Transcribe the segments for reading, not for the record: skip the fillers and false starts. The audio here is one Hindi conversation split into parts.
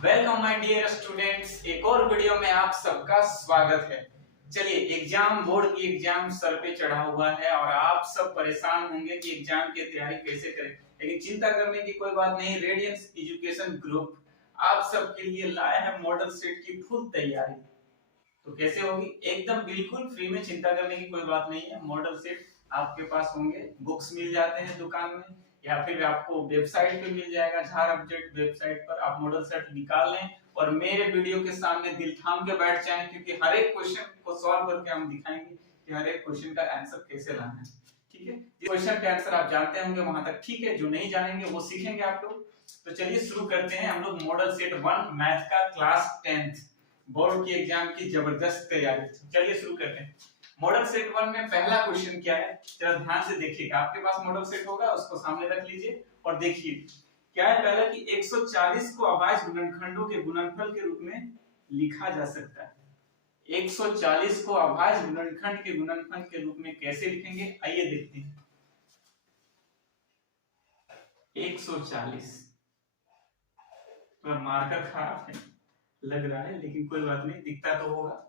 वेलकम माय डियर स्टूडेंट्स, एक और वीडियो में आप सबका स्वागत है। चलिए, एग्जाम बोर्ड की एग्जाम सर पे चढ़ा हुआ है और आप सब परेशान होंगे कि एग्जाम की तैयारी कैसे करें, लेकिन चिंता करने की कोई बात नहीं। रेडियंस एजुकेशन ग्रुप आप सबके लिए लाया है मॉडल सेट की फुल तैयारी। तो कैसे होगी? एकदम बिल्कुल फ्री में, चिंता करने की कोई बात नहीं है। मॉडल सेट आपके पास होंगे, बुक्स मिल जाते हैं दुकान में या फिर आपको वेबसाइट पे मिल जाएगा। झार अपडेट वेबसाइट पर आप मॉडल सेट निकाल लें और मेरे वीडियो के सामने दिल थाम के बैठ जाएं, क्योंकि हर एक क्वेश्चन को सॉल्व करके हम दिखाएंगे कि हर एक क्वेश्चन का आंसर कैसे लाना है। ठीक है, क्वेश्चन का आंसर आप जानते होंगे वहां तक, ठीक है। जो नहीं जानेंगे वो सीखेंगे आप लोग। तो चलिए शुरू करते हैं हम लोग मॉडल सेट 1 मैथ का क्लास 10th बोर्ड की एग्जाम की जबरदस्त तैयारी। चलिए शुरू करते हैं। मॉडल सेट 1 में पहला क्वेश्चन क्या है, जरा ध्यान से देखिएगा। आपके पास मॉडल सेट होगा, उसको सामने रख लीजिए और देखिए क्या है। पहला कि 140 को अभाज्य गुणनखंडों के गुणनफल के रूप में लिखा जा सकता है। 140 को अभाज्य गुणनखंड के गुणनफल के रूप में कैसे लिखेंगे, आइए देखते हैं। 140 पर मार्कर खराब है लग रहा है, लेकिन कोई बात नहीं, दिखता तो होगा।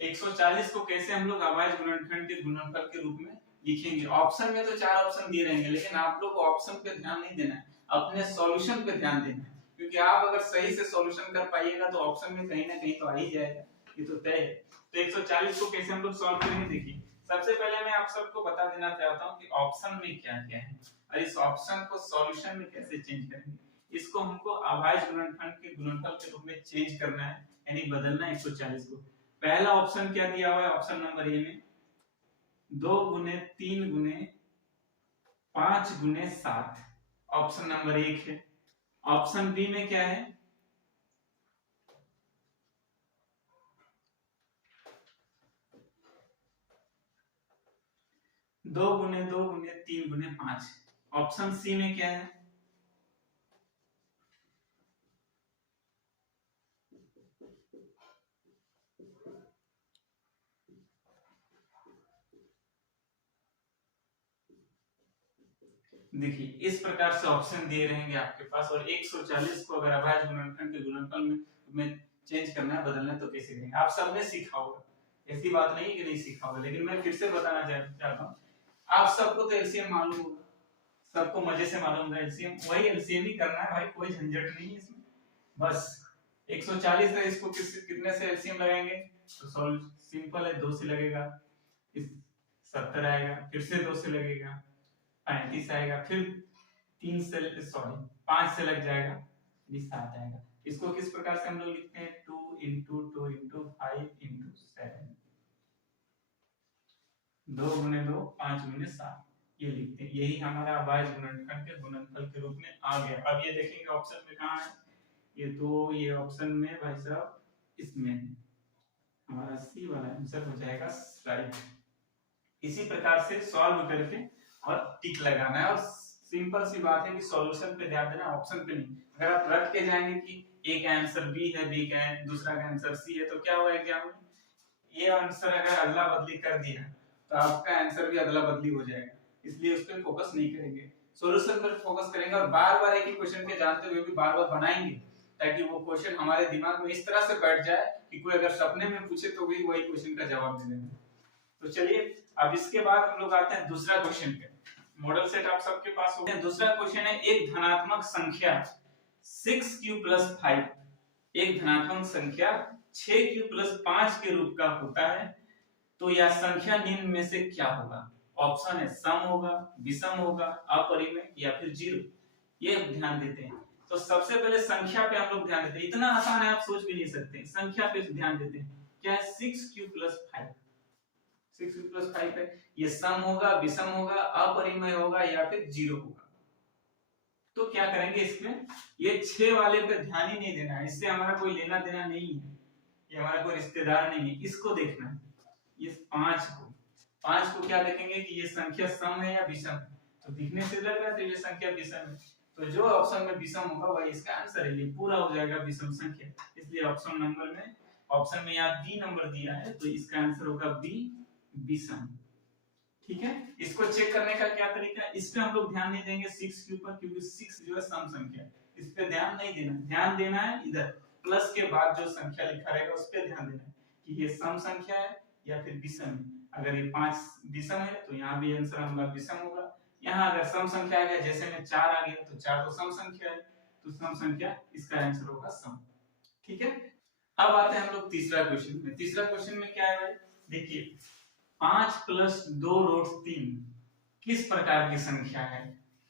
140 को कैसे हम लोग अभाज्य गुणनखंड के गुणनफल के रूप में लिखेंगे। ऑप्शन में तो 4 ऑप्शन दिए रहेंगे, लेकिन आप लोग को ऑप्शन पे ध्यान नहीं देना है, अपने सॉल्यूशन पे ध्यान देना है। क्योंकि आप अगर सही से सॉल्यूशन कर पाइएगा तो ऑप्शन में कहीं ना कहीं तो आ ही जाएगा, ये तो तय है। तो 140 को कैसे हम लोग सॉल्व करेंगे, देखिए। सबसे पहले मैं आप सबको बता देना चाहता हूँ कि ऑप्शन में क्या क्या है और इस ऑप्शन को सॉल्यूशन में कैसे चेंज करेंगे। इसको हमको अभाज्य गुणनखंड के गुणनफल के रूप में चेंज करना है, यानी बदलना है 140 को। पहला ऑप्शन क्या दिया हुआ है, ऑप्शन नंबर ए में 2 गुने 3 गुने 5 गुने 7, ऑप्शन नंबर 1 है। ऑप्शन बी में क्या है, 2 गुने 2 गुने 3 गुने 5। ऑप्शन सी में क्या है, देखिए इस प्रकार से ऑप्शन दिए रहेंगे आपके पास। और 140 को अगर अभाज्य गुणनखंड के गुणनफल में चेंज करना है, बदलना है, तो कैसे करेंगे। आप सबने सीखा होगा, ऐसी बात नहीं है कि नहीं सीखा होगा, लेकिन मैं फिर से बताना चाहता हूँ। आप सबको तो एलसीएम मालूम होगा, सबको मजे से मालूम है एलसीएम, वही एलसीएम ही करना है भाई, कोई झंझट नहीं है इसमें। बस 140 है, इसको कितने से एलसीएम लगाएंगे, तो सॉल्व सिंपल है, 2 से लगेगा, इस 70 आएगा, फिर से 2 से लगेगा 35 आएगा, फिर 3 से सॉरी 5 से लग जाएगा, 7 आएगा। इसको किस प्रकार से हम लोग लिखते हैं, 2 into 2 into 5 into 7, 2 गुने 2 5 गुने 7, ये लिखते हैं। यही हमारा अभाज्य गुणनखंड के गुणनफल के रूप में आ गया। अब ये देखेंगे ऑप्शन में कहाँ है, ये ऑप्शन में भाई साहब इसमें हमारा सी वाला आंसर हो जाएगा राइट। इसी प्रकार से सॉल्व करके और टिक लगाना है। और सिंपल सी बात है कि सॉल्यूशन पे ध्यान देना, ऑप्शन पे नहीं। अगर आप रट के जाएंगे कि एक आंसर बी है, बी का दूसरा का आंसर सी है, तो क्या हुआ एग्जाम में, ये आंसर अगर अदला बदली कर दिया तो आपका आंसर भी अदला बदली हो जाएगा। इसलिए उस पर फोकस नहीं करेंगे, सॉल्यूशन पर फोकस करेंगे। और बार बार एक ही क्वेश्चन के जानते हुए भी बार बार बनाएंगे, ताकि वो क्वेश्चन हमारे दिमाग में इस तरह से बैठ जाए कि कोई अगर सपने में पूछे तो भी वही क्वेश्चन का जवाब दे देंगे। तो चलिए अब इसके बाद हम लोग आते हैं दूसरा क्वेश्चन पे। मॉडल सेट आप सबके पास हो गया। दूसरा क्वेश्चन है, एक धनात्मक संख्या 6q + 5, एक धनात्मक संख्या 6q + 5 के रूप का होता है, तो यह संख्या निम्न में से क्या होगा। ऑप्शन है सम होगा, विषम होगा, अपरिमेय या फिर 0। ये ध्यान देते हैं। तो सबसे पहले संख्या पे हम लोग ध्यान देते हैं, इतना आसान है आप सोच भी नहीं सकते। संख्या पे ध्यान देते हैं, क्या है 6q + 5, 6q + 5 है। ये सम होगा, विषम होगा, अपरिमेय होगा या फिर 0 होगा। तो क्या करेंगे इसमें, ये 6 वाले पे ध्यान ही नहीं देना है, इससे हमारा कोई लेना देना नहीं है, ये हमारा कोई रिश्तेदार नहीं है, इसको देखना है। ये 5 को क्या देखेंगे कि ये संख्या सम है या विषम है। तो दिखने से लग रहा है तो ये संख्या विषम है, तो जो ऑप्शन में विषम होगा वही इसका आंसर है, ये पूरा हो जाएगा विषम संख्या। इसलिए ऑप्शन में यहाँ बी नंबर दिया है, तो इसका आंसर होगा बी, विषम। ठीक है, इसको चेक करने का क्या तरीका है, इस पे हम लोग ध्यान नहीं देंगे 6 के ऊपर, क्योंकि 6 जो है सम संख्या है, इस पे ध्यान नहीं देना, ध्यान देना है इधर प्लस के बाद जो संख्या लिखा रहेगा उस पे ध्यान देना है कि ये सम संख्या है या फिर विषम है। अगर ये 5 विषम है तो यहाँ भी आंसर हमारा विषम होगा। यहाँ अगर सम संख्या आ गया, जैसे में 4 आ गया तो 4 तो सम संख्या है, तो सम संख्या इसका आंसर होगा सम। ठीक है, अब आते हैं हम लोग तीसरा क्वेश्चन में। तीसरा क्वेश्चन में क्या है भाई, देखिए 5 + 2 रूट 3 किस प्रकार की संख्या है।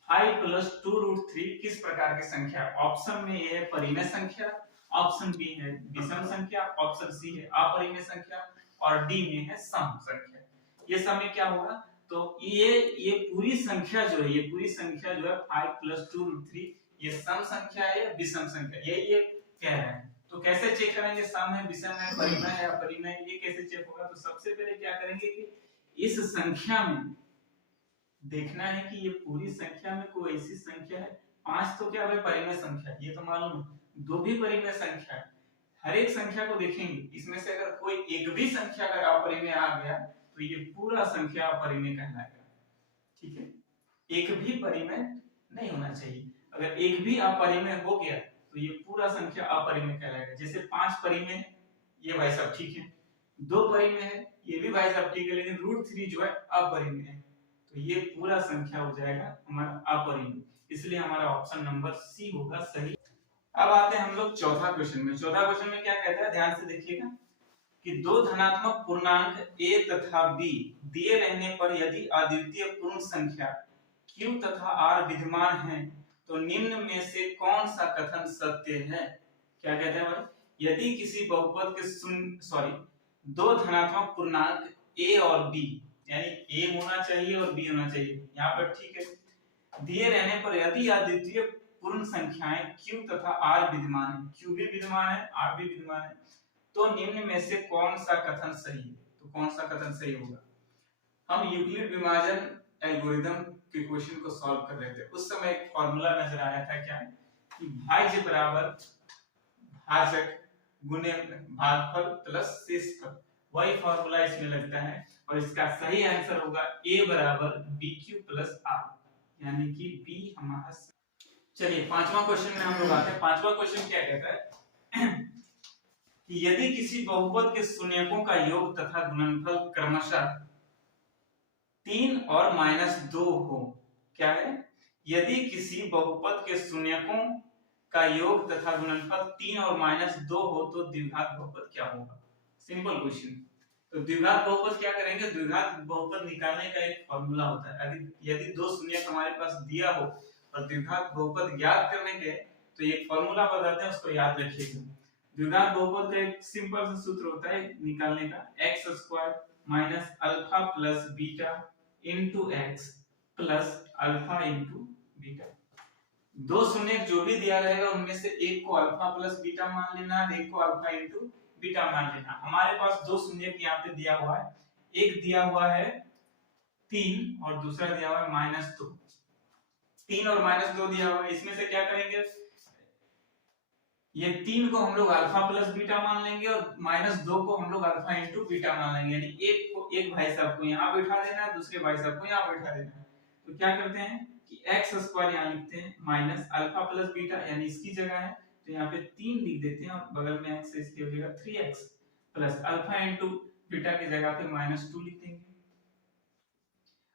5 + 2 रूट 3 किस प्रकार की संख्या है। ऑप्शन में ये है परिमेय संख्या, ऑप्शन बी है विषम संख्या, ऑप्शन सी है अपरिमेय संख्या और डी में है सम संख्या। ये सब में क्या होगा, तो ये पूरी संख्या जो है, ये पूरी संख्या जो है 5 + 2 रूट 3 ये सम संख्या है या विषम संख्या, ये कह रहा है। तो कैसे चेक करेंगे सम है विषम है परिमेय है अपरिमेय, ये कैसे चेक होगा। तो सबसे पहले क्या करेंगे कि इस संख्या में देखना है कि ये पूरी संख्या में कोई ऐसी संख्या है। 5 तो क्या भाई परिमेय संख्या, ये तो मालूम है, 2 भी परिमेय संख्या है। हर एक संख्या को देखेंगे, इसमें से अगर कोई एक भी संख्या अगर अपरिमेय आ गया तो ये पूरा संख्या अपरिमेय कहलाएगा। ठीक है, एक भी परिमेय नहीं होना चाहिए। अगर एक भी अपरिमेय हो गया तो ये पूरा संख्या अपरिमेय कहलाएगा। जैसे 5 परिमेय है, ये भाई साहब ठीक है, 2 परिमेय है, ये भी भाई साहब ठीक है, लेकिन रूट 3 जो है अपरिमेय है, तो ये पूरा संख्या हो जाएगा हमारा अपरिमेय, इसलिए हमारा ऑप्शन नंबर सी होगा सही। अब आते हैं हम लोग चौथा क्वेश्चन में। चौथा क्वेश्चन में क्या कहता है, ध्यान से देखिएगा कि दो धनात्मक पूर्णांक a तथा b दिए रहने पर यदि अद्वितीय पूर्ण संख्या q तथा r विद्यमान है तो निम्न में से कौन सा कथन सत्य है। क्या कहते हैं भाई, यदि किसी बहुपद के दो धनात्मक पूर्णांक a और b, यानी a होना चाहिए और b होना चाहिए, यहाँ पर ठीक है, दिए रहने पर यदि अद्वितीय पूर्ण संख्याएं q तथा r विद्यमान है, q भी विद्यमान है r भी विद्यमान है, तो निम्न में से कौन सा कथन सही है। तो कौन सा कथन सही होगा। हम यूक्लिड विभाजन एल्गोरिथम के क्वेश्चन को सॉल्व कर रहे थे, उस समय एक फार्मूला नजर आया था क्या, कि भाज्य बराबर भाजक गुणे भागफल प्लस शेषफल, वही फार्मूला इसमें लगता है और इसका सही आंसर होगा a बराबर bq प्लस r, यानी कि b हमारा। चलिए पांचवा क्वेश्चन में हम लोग आते हैं। पांचवा क्वेश्चन क्या कहता है कि यदि किसी बहुपद के शून्यकों का योग तथा गुणनफल क्रमशः 3 और -2 हो। क्या है, यदि किसी बहुपद के शून्यकों का योग तथा गुणनफल 3 और -2 हो तो द्विघात बहुपद क्या होगा। Simple question. तो द्विघात बहुपद क्या करेंगे, द्विघात बहुपद निकालने का एक फॉर्मूला होता है। यदि दो शून्यक हमारे पास दिया हो और द्विघात बहुपद ज्ञात करने के तो एक फॉर्मूला बताते हैं, उसको याद रखिएगा। द्विघात बहुपद का एक सिंपल सा सूत्र होता है निकालने का, x² - alpha plus beta into x plus alpha into beta. दो शून्यक जो भी दिया रहेगा उनमें से एक को अल्फा प्लस बीटा मान लेना है, एक को अल्फा इनटू बीटा मान लेना। हमारे पास दो शून्यक यहाँ पे दिया हुआ है, एक दिया हुआ है 3 और दूसरा दिया हुआ है -2। 3 और -2 दिया हुआ है, इसमें से क्या करेंगे, ये 3 को हम लोग अल्फा प्लस बीटा मान लेंगे और -2 को हम लोग अल्फा इनटू बीटा मान लेंगे, यानी एक भाई साहब को यहाँ बैठा देना है, दूसरे भाई साहब को यहाँ बैठा देना है। तो क्या करते हैं कि x² यहाँ लिखते हैं माइनस अल्फा प्लस बीटा, यानी इसकी जगह है तो यहाँ पे 3 लिख देते हैं और बगल में x है इसकी हो जाएगा 3x plus alpha into beta की जगह पे -2 लिख देंगे।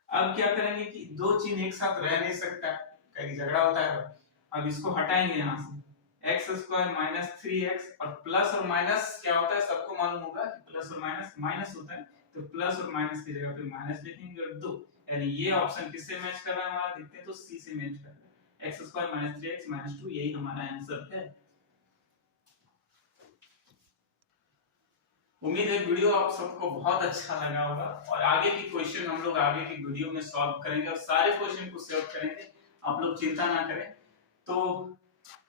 अब क्या करेंगे कि दो चिन्ह एक साथ रह नहीं सकता, कहीं झगड़ा होता है। अब इसको हटाएंगे यहाँ से, x² - 3x और प्लस और माइनस क्या होता है सबको मालूम होगा कि प्लस और माइनस होता है, तो प्लस और माइनस की जगह पे माइनस लिखेंगे और 2, यानी ये ऑप्शन किससे मैच कर रहा है हमारा, देखते हैं तो सी से मैच कर रहा है। x² - 3x - 2 यही हमारा आंसर है। उम्मीद है वीडियो आप सबको बहुत अच्छा लगा होगा और आगे की क्वेश्चन हम लोग आगे की वीडियो में सॉल्व करेंगे और सारे क्वेश्चन को सॉल्व करेंगे, आप लोग चिंता ना करें। तो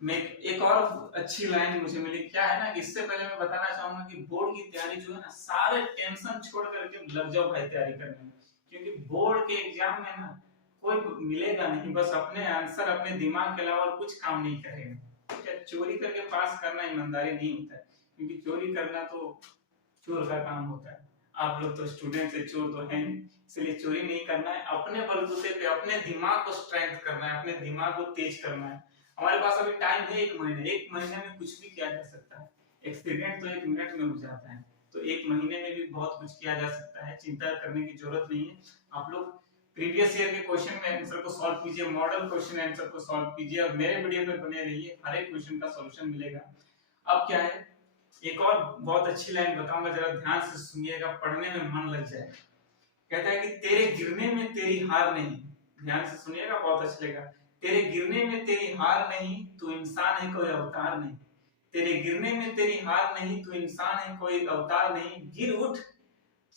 मैं एक और अच्छी लाइन मुझे मिली, क्या है ना कि इससे पहले मैं बताना चाहूंगा कि बोर्ड की तैयारी जो है ना, सारे टेंशन छोड़ करके लग जाओ भाई तैयारी करने में, क्योंकि बोर्ड के एग्जाम में ना कोई मिलेगा नहीं, बस अपने आंसर अपने दिमाग के अलावा कुछ काम नहीं करेगा। ठीक है, चोरी करके पास करना ईमानदारी नहीं होता है, क्योंकि चोरी करना तो चोर का काम होता है। आप लोग तो स्टूडेंट से चोर तो हैं, इसलिए चोरी नहीं करना है, अपने बलबूते पे अपने दिमाग को स्ट्रेंथ करना है, अपने दिमाग को तेज करना है हमारे पास अभी टाइम है 1 महीने, 1 महीने में कुछ भी किया जा सकता है। एक्सीडेंट तो 1 मिनट में हो जाता है, तो 1 महीने में भी बहुत कुछ किया जा सकता है, चिंता करने की जरूरत नहीं है। आप लोग प्रीवियस ईयर के क्वेश्चन में आंसर को सॉल्व कीजिए, मॉडल क्वेश्चन आंसर को सॉल्व कीजिए, और मेरे वीडियो पे बने रहिए, हर एक क्वेश्चन का सॉल्यूशन मिलेगा। अब क्या है, एक और बहुत अच्छी लाइन बताऊंगा, जरा ध्यान से सुनिएगा, पढ़ने में मन लग जाएगा। कहता है कि तेरे गिरने में तेरी हार नहीं, ध्यान से सुनिएगा, बहुत अच्छा लगेगा। तेरे गिरने में तेरी हार नहीं, तू इंसान है कोई अवतार नहीं। तेरे गिरने में तेरी हार नहीं, तू इंसान है कोई अवतार नहीं। गिर उठ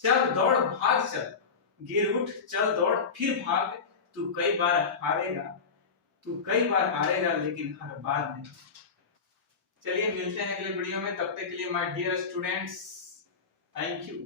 चल दौड़ भाग चल, गिर उठ चल दौड़ फिर भाग, तू कई बार हारेगा, तू कई बार हारेगा लेकिन हर बार नहीं। चलिए मिलते हैं अगले वीडियो में, तब तक के लिए my dear students, thank you.